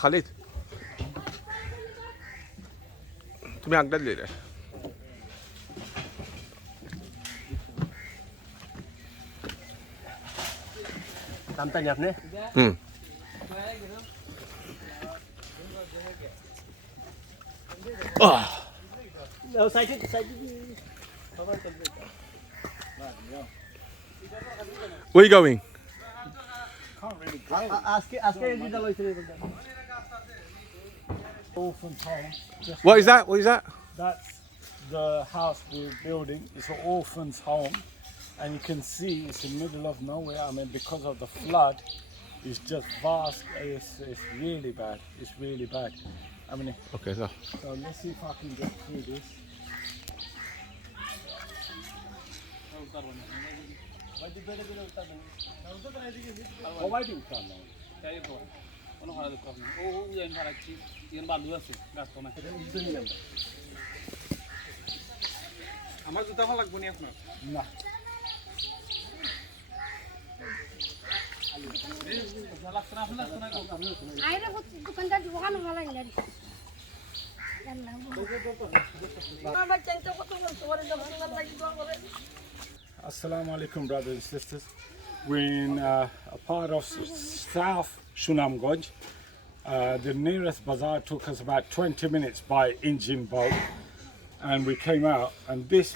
খালিদ তুমি আগটা দিলে নামটা নি আপনি Where are you going? Orphans Home. What is that? What is that? That's the house we're building. It's an orphans home, and you can see it's in the middle of nowhere. I mean, because of the flood, it's just vast. It's really bad. It's really bad. I mean, Okay, so. so let's see if I can get through this. আমার জুতা ভালো লাগবে না আপনার না দোকানদার দোকান ভালো লাগে Assalamu alaikum, brothers and sisters. We're in a part of South Sunamganj. The nearest bazaar took us about 20 minutes by engine boat, and we came out, and this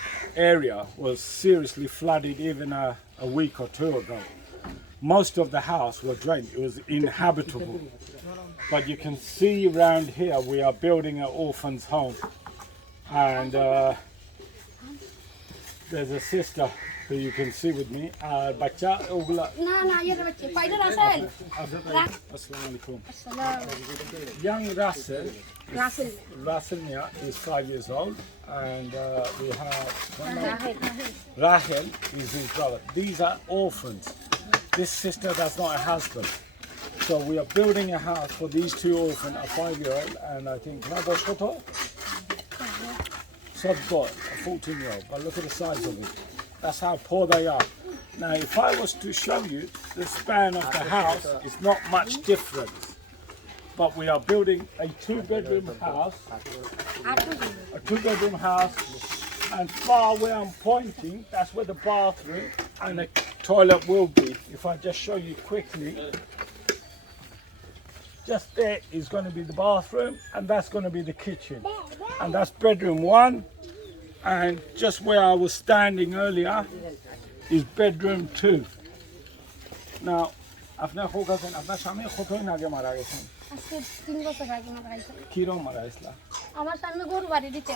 area was seriously flooded even a week or two ago. Most of the house was drained. It was inhabitable. But you can see around here we are building an orphan's home, and there's a sister who you can see with me. Bacha ugla. Assalamu alaikum. Young Russell is 5 years old, and we have Rahel is his brother. These are orphans. This sister does not have a husband. So we are building a house for these two orphans, a 5-year-old and I think Sadaqah, a 14-year-old. But look at the size of it. That's how poor they are. Now, if I was to show you the span of the house, it's not much different. But we are building a 2-bedroom house, and far where I'm pointing, that's where the bathroom and the toilet will be. If I just show you quickly, just there is going to be the bathroom, and that's going to be the kitchen, and that's bedroom 1, and just where I was standing earlier is bedroom 2. Now, আপনার খোকাছেন আপনার স্বামী কতদিন আগে মারা গেছেন আজকে 3 বছর আগে মারা গেছে কি রকম মারা গেছিল আমার স্বামী গরু বাড়ি দিতে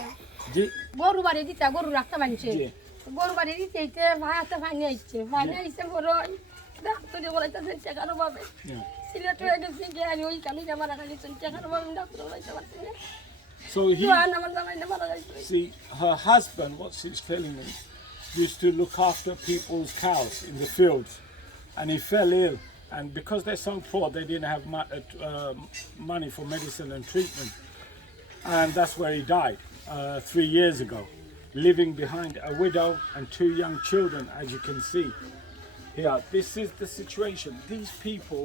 জি গরু বাড়ি দিতে গরু রাখতে বানছে গরু বাড়ি দিতে ভাইতে পানি আইছে বড় ডাক্তার বলাইতেছে টাকার অভাবে সিলেট হয়ে গেছে যে আমি ওই কালি মারা গেছে টাকার অভাবে ডাক্তার বলাইতে পারছি না So see, her husband, what she's telling me, used to look after people's cows in the fields, and he fell ill. And because they're so poor, they didn't have money for medicine and treatment. And that's where he died 3 years ago, leaving behind a widow and 2 young children, as you can see here. This is the situation. These people,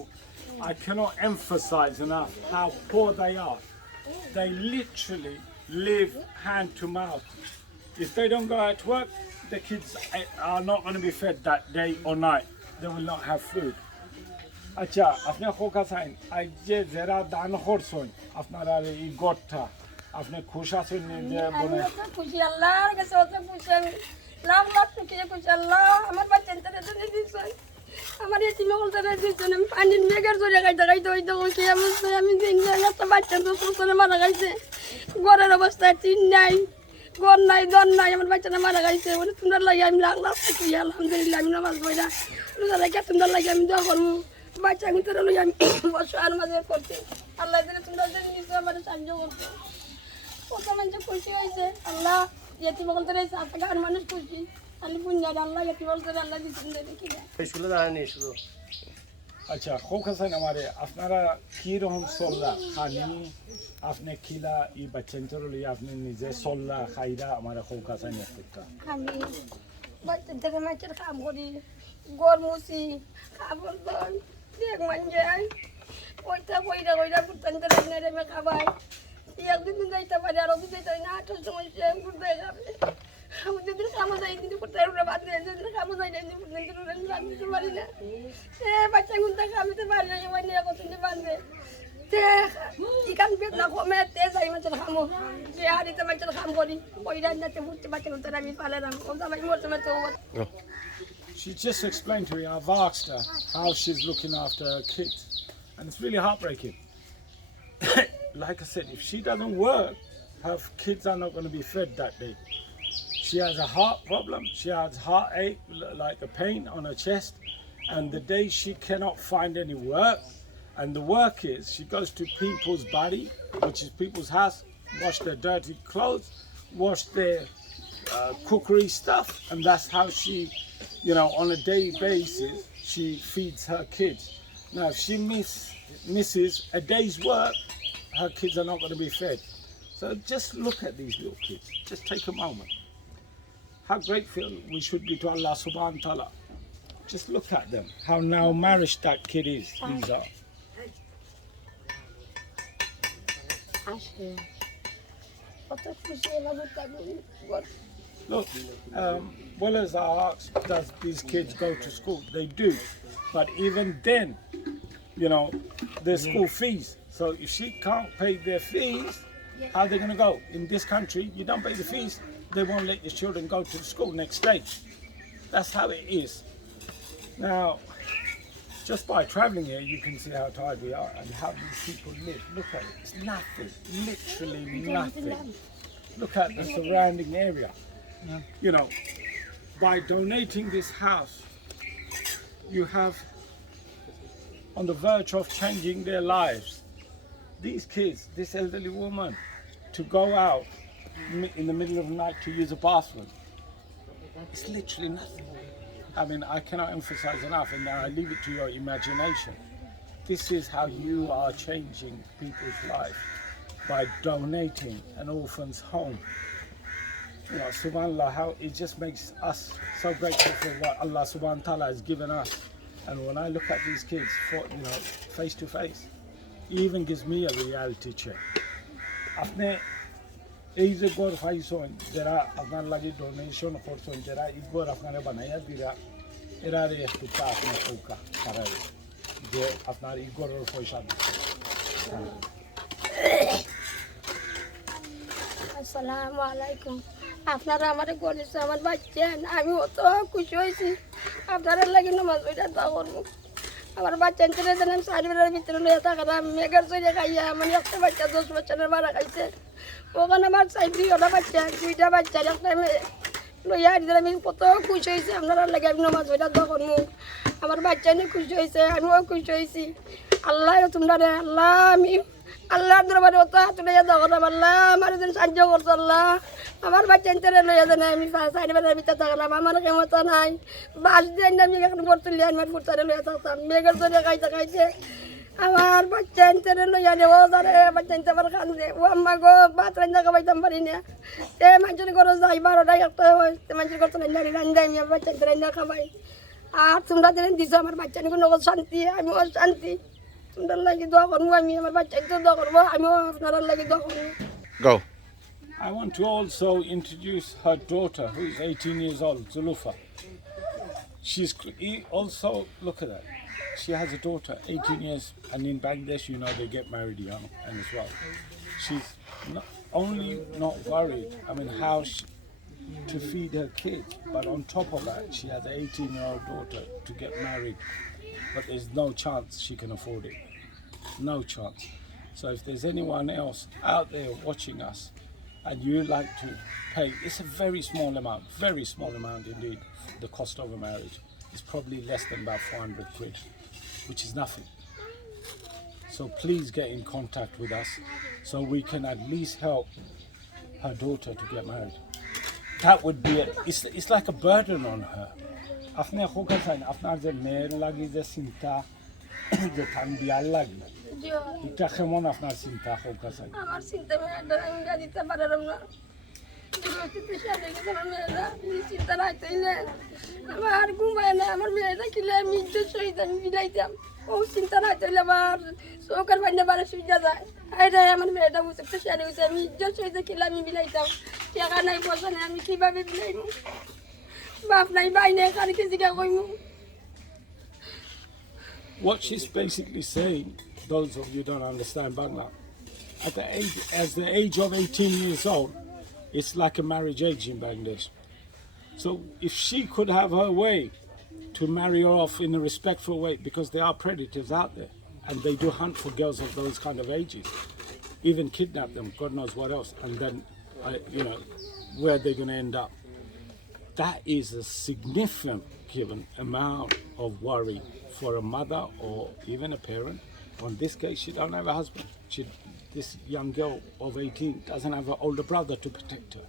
I cannot emphasize enough how poor they are. They literally live hand to mouth. If they don't go out to work, the kids are not going to be fed that day or night. They will not have food. আচ্ছা আপনি খোকা চাইন আজ যে যারা দান করছেন আপনারা এই গড়টা আপনি খুশি আছেন যে বলে খুশি আল্লাহর কাছে অত খুশি লাভ লাভ থেকে খুশি আল্লাহ আমার বাচ্চাদের জন্য দিছেন আমার এই মগলটারে দিছেন আমি পানির মেঘের জোরে গাইতে হইতো খুশি আমি দিন একটা বাচ্চা তো সুসনে মারা গেছে ঘরের অবস্থা ঠিক নাই ঘর নাই দর নাই আমার বাচ্চাটা মারা গেছে বলে সুন্দর লাগে আমি লাখ লাখ খুশি আলহামদুলিল্লাহ আমি নামাজ পড়া রোজা লাগে সুন্দর লাগে আমি দোয়া করবো বাচ্চা আমি তোর লই আমি বসে আর মাঝে করতে আল্লাহ দিনে সুন্দর দিন নিছে আমার সাহায্য করতে কত মানুষ খুশি হয়েছে আল্লাহ ইয়েতি বলতে রয়েছে আপনার মানুষ খুশি আমি পুণ্যার আল্লাহ ইয়েতি বলতে আল্লাহ দিচ্ছেন দেখি শুরু জানেনি শুরু আচ্ছা খোকা চাইন আমারে আপনারা কীরকম চললা খানি আপনি খিলা ই বাচ্চান্তর লই আপনি নিজে চললা খাইরা আমার খোকা চাইন একটা আমি বাচ্চাদের মাছের কাম করি গর মুছি খাবার দই দেখ মাঞ্জাই ওইটা কইরা কইরা কুত্তানদের নেড়ে মে খাবাই একদিন যাইতে পারে আর ওদিন যাইতে না 8টার সময় সে ঘুরতে যাবে আমি যদি কামো যাই কিন্তু কুত্তার উপরে বাদ দিয়ে যদি কামো যাই না কুত্তানদের উপরে বাদ দিতে পারি না বাচ্চা গুনতে কামিতে পারি না সময় নিয়ে কতদিন বাঁধবে ikan biar nak komen tes saya macam kamu dia hari itu macam kamu kori koi dan nanti bukti macam tu tapi pada ram kalau macam macam tu She just explained to me, I've asked her how she's looking after her kids, and it's really heartbreaking. Like I said, if she doesn't work, her kids are not going to be fed that day. She has a heart problem, she has heartache, like a pain on her chest, and the day she cannot find any work, and the work is she goes to people's body, which is people's house, wash their dirty clothes, wash their cookery stuff, and that's how she, on a daily basis, she feeds her kids. Now, if she misses a day's work, her kids are not going to be fed. So just look at these little kids. Just take a moment. How grateful we should be to Allah subhanahu wa ta'ala. Just look at them, how now nourished that kid is. These are. Look, well as I asked, does these kids go to school? They do, but even then, their school fees. So if she can't pay their fees, how are they going to go? In this country, you don't pay the fees, they won't let your children go to school next day. That's how it is. Now, just by travelling here, you can see how tired we are and how these people live. Look at it. It's nothing. Literally nothing. Look at the surrounding area. By donating this house, you have on the verge of changing their lives. These kids, this elderly woman, to go out in the middle of the night to use a bathroom, it's literally nothing. I mean, I cannot emphasize enough, and now I leave it to your imagination. This is how you are changing people's life, by donating an orphan's home. Subhanallah, how it just makes us so grateful for what Allah subhanahu wa ta'ala has given us. And when I look at these kids, face to face, it even gives me a reality check. Afne এই যে গড় পাইছেন যারা আপনার লাগি ডোনেশন করছেন যারা এই গড় আপনারা বানাইয়া দিরা এরারে একটু তা আপনার চৌকা তারা যে আপনার এই গড়ের পয়সা আসসালামু আলাইকুম আপনারা আমারে করেছে আমার বাচ্চা আমি অত খুশি হয়েছি আপনারা লাগি নামাজ পড়া দোয়া করব আমার বাচ্চা ছেলে জানেন সারিবের ভিতরে লইয়া থাকা মেঘের চড়ে খাইয়া মানে একটা বাচ্চা 10 বছরের মারা খাইছে ওখানে আমার দুইটা বাচ্চা একটা লইয়া দিলে আমি কত খুশি হয়েছি আপনারা লাগে আমি নামাজ পড়া দোয়া করব আমার বাচ্চা নিয়ে খুশি হয়েছে আমিও খুশি হয়েছি আল্লাহ তোমরা আল্লাহ আমি আল্লাহর দরবারে অত হাত লইয়া দোয়া করলাম আল্লাহ আমার যেন সাহায্য করতো আল্লাহ আমার বাচ্চা ছেলে লইয়া জানে আমি সারিবের ভিতরে থাকলাম আমার ক্ষমতা নাই বাস দিয়ে আমি এখন পড়তে লিয়ে আমার পুরতারে লইয়া থাকতাম মেঘের চড়ে খাইতে আমার বাচ্চা ছেলে লইয়া রে ও ধরে বাচ্চা আমার কান্দে ও আম্মা গো ভাত রান্না খাইতাম পারি না মানুষের ঘরে যাই 12টা 1টা হয় মানুষের ঘর রান্না আমি আমার বাচ্চা রান্না খাবাই আর তোমরা যেন দিছো আমার বাচ্চা কোনো শান্তি আমিও শান্তি তোমরা লাগি দোয়া করবো আমি আমার বাচ্চা দোয়া করবো আমিও আপনারা লাগি দোয়া করবো Go. I want to also introduce her daughter, who is 18 years old, Zulufa. She's also, look at that. She has a daughter, 18 years, and in Bangladesh, they get married young and as well. She's not only not worried, how to feed her kids, but on top of that, she has an 18-year-old daughter to get married, but there's no chance she can afford it. No chance. So if there's anyone else out there watching us, and you'd like to pay, it's a very small amount indeed, the cost of a marriage. It's probably less than about 400 quid, which is nothing. So please get in contact with us so we can at least help her daughter to get married. That would be it's like a burden on her. আপনি খোকা চাই আপনার যে মেয়ের লাগি যে চিন্তা যে বিয়ার লাগি এটা কেমন আপনার চিন্তা খোকা চাই আমার চিন্তা আমি দিতে পারলাম না আমার মেয়েরা চিন্তা রাখতেইলে আমার ঘুমায় না আমার মেয়েরা কিলে আমি ইজ্জত সহিত আমি বিলাইতাম ও চিন্তা রাখতেইলে আবার চৌকার পাইনে বারে সুইজা যায় আরে আমার মেয়েটা বুঝে তো সেরে হয়েছে আমি ইজ্জত সহিত কিলে আমি বিলাইতাম টাকা নাই পয়সা নাই আমি কিভাবে বিলাইমু বাপ নাই ভাই নাই কার কি জিজ্ঞা কইমু What she's basically saying, those of you who don't understand Bangla, as the age of 18 years old, it's like a marriage age in Bangladesh. So if she could have her way to marry her off in a respectful way, because there are predators out there, and they do hunt for girls of those kind of ages, even kidnap them, God knows what else, and then, where they're going to end up. That is a significant amount of worry for a mother or even a parent. On this case, she don't have a husband. This young girl of 18 doesn't have an older brother to protect her.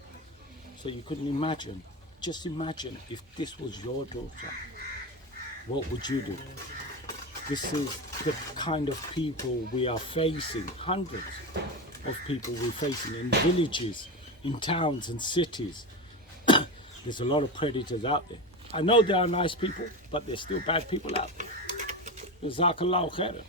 So you couldn't imagine. Just imagine if this was your daughter. What would you do? This is the kind of people we are facing. Hundreds of people we're facing in villages, in towns and cities. There's a lot of predators out there. I know there are nice people, but there's still bad people out there. Jazakallahu khairan.